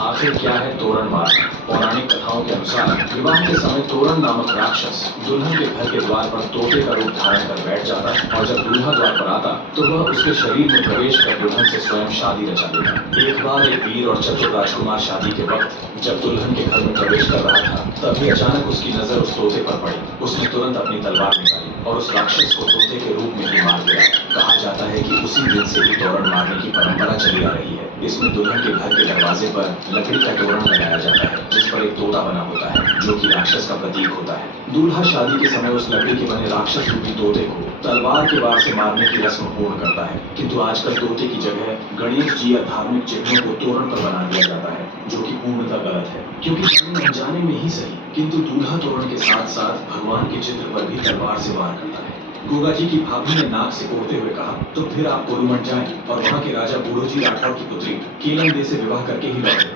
आखिर क्या है तोरणमार? पौराणिक कथाओं के अनुसार विवाह के समय तोरण नामक राक्षस दुल्हन के घर के द्वार पर तोते का रूप धारण कर बैठ जाता और जब दूल्हा द्वार पर आता तो वह उसके शरीर में प्रवेश कर दुल्हन से स्वयं शादी रचा देता। एक बार एक वीर और चतुर राजकुमार शादी के वक्त जब दुल्हन के घर में प्रवेश कर रहा था तभी अचानक उसकी नजर उस तोते पर पड़ी। उसने तुरंत अपनी तलवार निकाली और उस राक्षस को तोते के रूप में ही मार दिया। कहा जाता है कि उसी दिन से ही तोरण मारने की परंपरा चली आ रही है। इसमें दुल्हन के घर के दरवाजे पर लकड़ी का तोरण लगाया जाता है जिस पर एक तोता बना होता है जो कि राक्षस का प्रतीक होता है। दूल्हा शादी के समय उस लकड़ी के बने राक्षस रूपी तोते को तलवार के वार से मारने की रस्म पूर्ण करता है, किंतु आजकल तोते की जगह गणेश जी या धार्मिक चिन्हों को तोरण पर बना दिया जाता है, जो कि पूर्णतः गलत है। क्योंकि जाने अनजाने में ही सही, किंतु दूल्हा तोरण के साथ साथ भगवान के चित्र पर भी तलवार से वार करता है। गोगा जी की भाभी ने नाक से कोड़ते हुए कहा, तो फिर आप कोलूमठ जाएं और वहाँ के राजा बूढ़ोजी राठौर की पुत्री कीलन दे से विवाह करके ही लौटें।